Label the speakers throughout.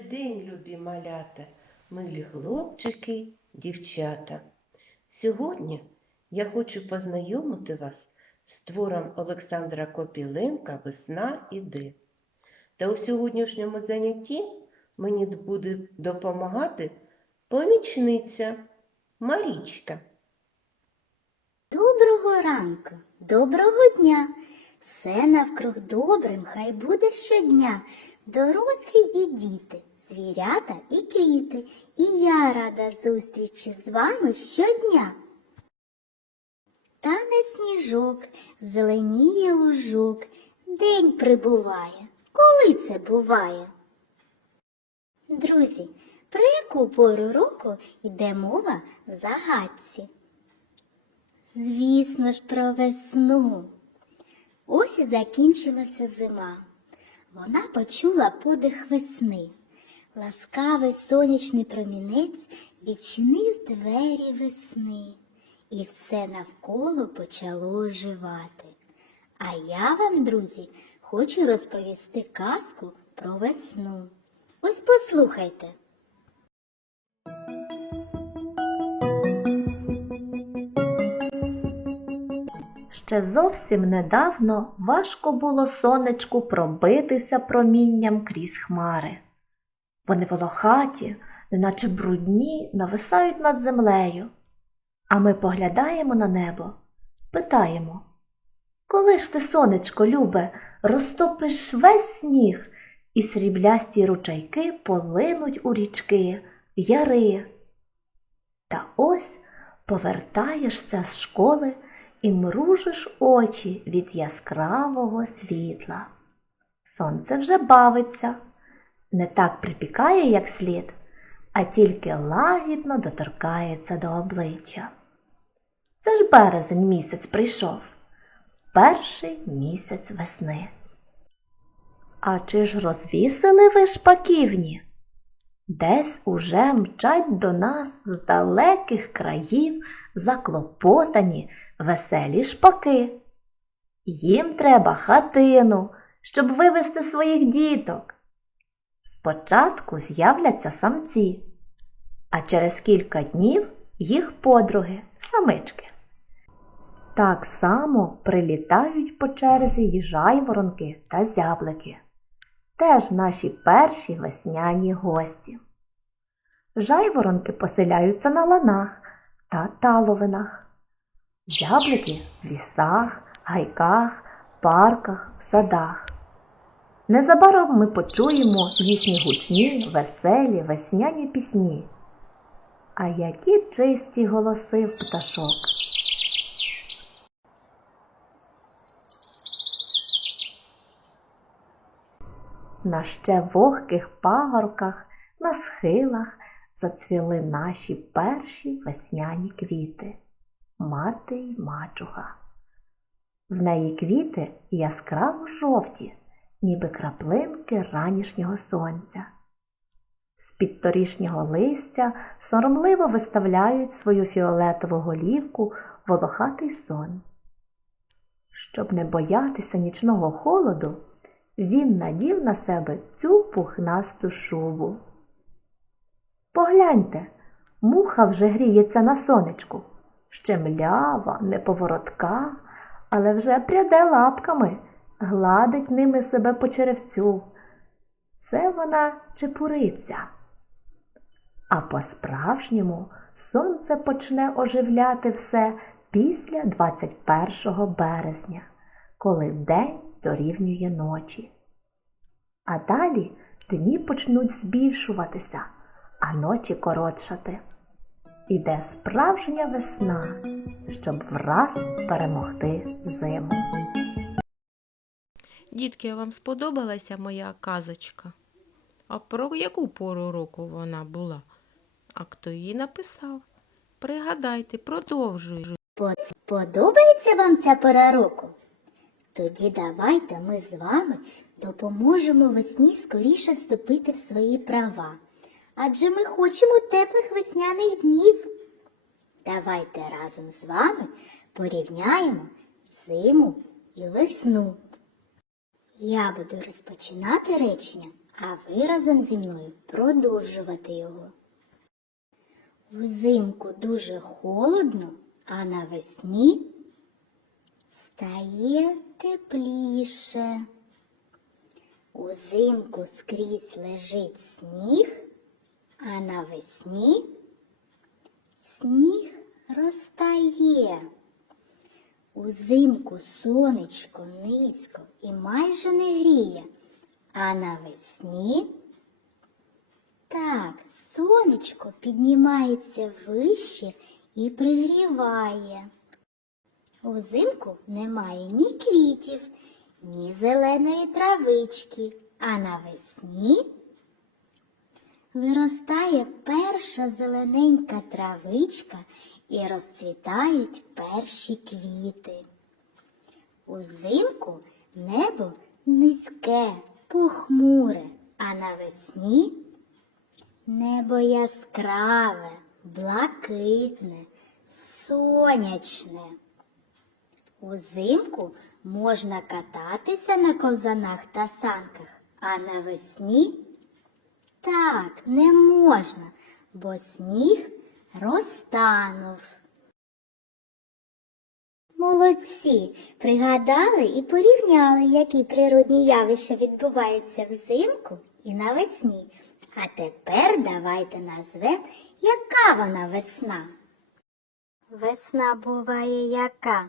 Speaker 1: День, любі малята, милі хлопчики, дівчата. Сьогодні я хочу познайомити вас з твором Олександра Копіленка Весна іде. Та у сьогоднішньому занятті мені буде допомагати помічниця Марічка.
Speaker 2: Доброго ранку, доброго дня. Все навкруг добрим, хай буде щодня. Дорослі і діти, звірята і квіти. І я рада зустрічі з вами щодня. Тане сніжок, зеленіє лужок, день прибуває. Коли це буває? Друзі, про яку пору року йде мова в загадці? Звісно ж, про весну. Ось і закінчилася зима. Вона почула подих весни. Ласкавий сонячний промінець відчинив двері весни, і все навколо почало оживати. А я вам, друзі, хочу розповісти казку про весну. Ось послухайте.
Speaker 3: Ще зовсім недавно важко було сонечку пробитися промінням крізь хмари. Вони волохаті, неначе брудні, нависають над землею. А ми поглядаємо на небо, питаємо Коли ж ти, сонечко, любе, розтопиш весь сніг, і сріблясті ручайки полинуть у річки, яри. Та ось повертаєшся з школи і мружиш очі від яскравого світла. Сонце вже бавиться, не так припікає, як слід, а тільки лагідно доторкається до обличчя. Це ж березень місяць прийшов, перший місяць весни. А чи ж розвісили ви шпаківні? Десь уже мчать до нас з далеких країв заклопотані веселі шпаки. Їм треба хатину, щоб вивести своїх діток. Спочатку з'являться самці, а через кілька днів їх подруги, самички. Так само прилітають по черзі й жайворонки та зяблики теж наші перші весняні гості. Жайворонки поселяються на ланах та таловинах, зяблики в лісах, гайках, парках, садах. Незабаром ми почуємо їхні гучні, веселі, весняні пісні. А які чисті голоси в пташок. На ще вогких пагорках, на схилах зацвіли наші перші весняні квіти, мати й мачуха. В неї квіти яскраво жовті, ніби краплинки ранішнього сонця. З-під торішнього листя соромливо виставляють свою фіолетову голівку волохатий сон. Щоб не боятися нічного холоду, він надів на себе цю пухнасту шубу. Погляньте, муха вже гріється на сонечку, ще млява, неповоротка, але вже пряде лапками, гладить ними себе по черевцю. Це вона чепуриця. А по-справжньому сонце почне оживляти все після 21 березня, коли день дорівнює ночі. А далі дні почнуть збільшуватися, а ночі коротшати. Іде справжня весна, щоб враз перемогти зиму.
Speaker 4: Дітки, вам сподобалася моя казочка? А про яку пору року вона була? А хто її написав? Пригадайте, продовжуй.
Speaker 2: Подобається вам ця пора року? Тоді давайте ми з вами допоможемо весні скоріше вступити в свої права. Адже ми хочемо теплих весняних днів. Давайте разом з вами порівняємо зиму і весну. Я буду розпочинати речення, а ви разом зі мною продовжувати його. Взимку дуже холодно, а навесні стає тепліше. Узимку скрізь лежить сніг, а навесні сніг розтає. Узимку сонечко низько і майже не гріє, а навесні так, сонечко піднімається вище і пригріває. Узимку немає ні квітів, ні зеленої травички, а навесні виростає перша зелененька травичка і розцвітають перші квіти. Узимку небо низьке, похмуре, а навесні небо яскраве, блакитне, сонячне. Узимку можна кататися на ковзанах та санках, а навесні так не можна, бо сніг розтанув. Молодці, пригадали і порівняли, які природні явища відбуваються взимку і навесні. А тепер давайте назвемо, яка вона весна. Весна буває яка?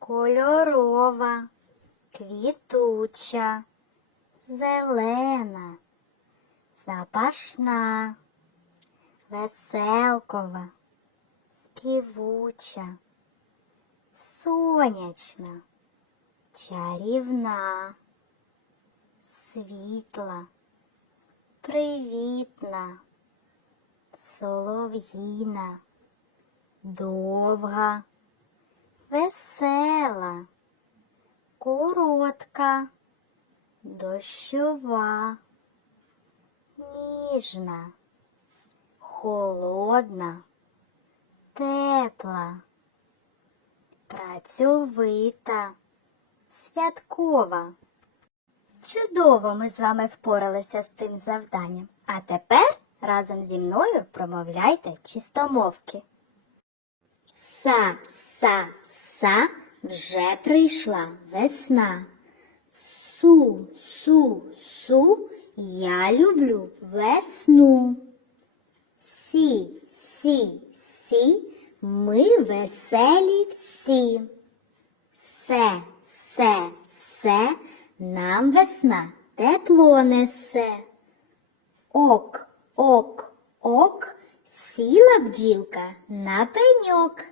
Speaker 2: Кольорова, квітуча, зелена, запашна, веселкова, співуча, сонячна, чарівна, світла, привітна, солов'їна, довга, весела, коротка, дощова, ніжна, холодна, тепла, працьовита, святкова. Чудово ми з вами впоралися з цим завданням. А тепер разом зі мною промовляйте чистомовки. Са, са, са, вже прийшла весна. Су, су, су, я люблю весну. Сі, сі, сі, ми веселі всі. Се, се, се, нам весна тепло несе. Ок, ок, ок, сіла бджілка на пеньок.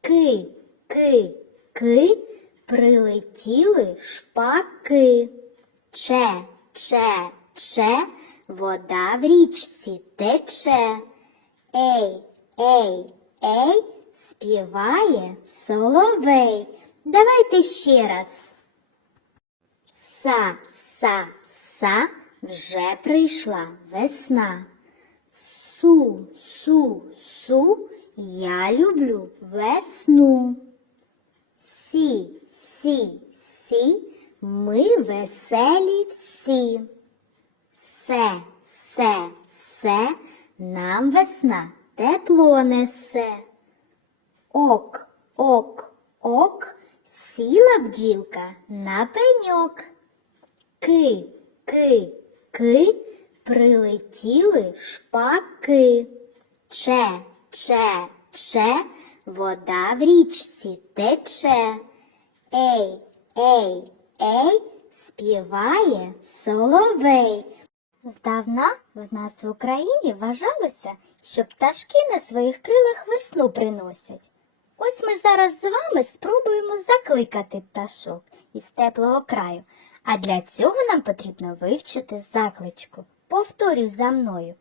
Speaker 2: Ки, ки, ки, прилетіли шпаки. Че, че, че, вода в річці тече. Ей, ей, ей, співає соловей. Давайте ще раз. Са, са, са, вже прийшла весна. Су, су, су, я люблю весну. Сі, сі, сі, ми веселі всі. Се, се, се, нам весна тепло несе. Ок, ок, ок, сіла бджілка на пеньок. Ки, ки, ки, прилетіли шпаки. Че, че, че, вода в річці тече. Ей, ей, ей, співає соловей. Здавна в нас в Україні вважалося, що пташки на своїх крилах весну приносять. Ось ми зараз з вами спробуємо закликати пташок із теплого краю, а для цього нам потрібно вивчити закличку. Повторюй за мною.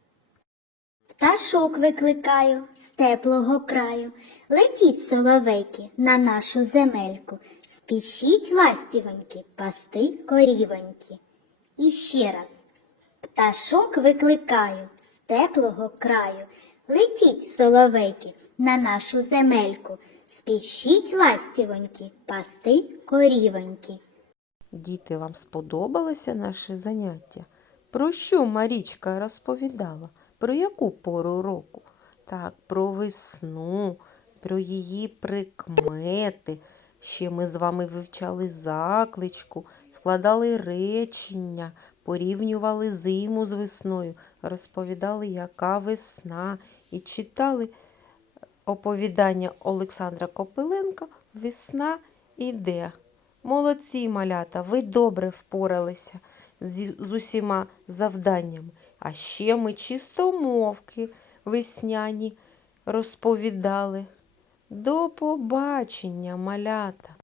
Speaker 2: Пташок викликаю з теплого краю, летіть, соловейки, на нашу земельку, спішіть ластівоньки, пасти корівоньки. І ще раз. Пташок викликаю з теплого краю, летіть, соловейки, на нашу земельку, спішіть ластівоньки, пасти корівоньки.
Speaker 4: Діти, вам сподобалося наше заняття? Про що Марічка розповідала? Про яку пору року? Так, про весну, про її прикмети. Ще ми з вами вивчали закличку, складали речення, порівнювали зиму з весною, розповідали, яка весна, і читали оповідання Олександра Копиленка Весна іде. Молодці, малята, ви добре впоралися з, усіма завданнями. А ще ми чистомовки весняні розповідали. До побачення, малята!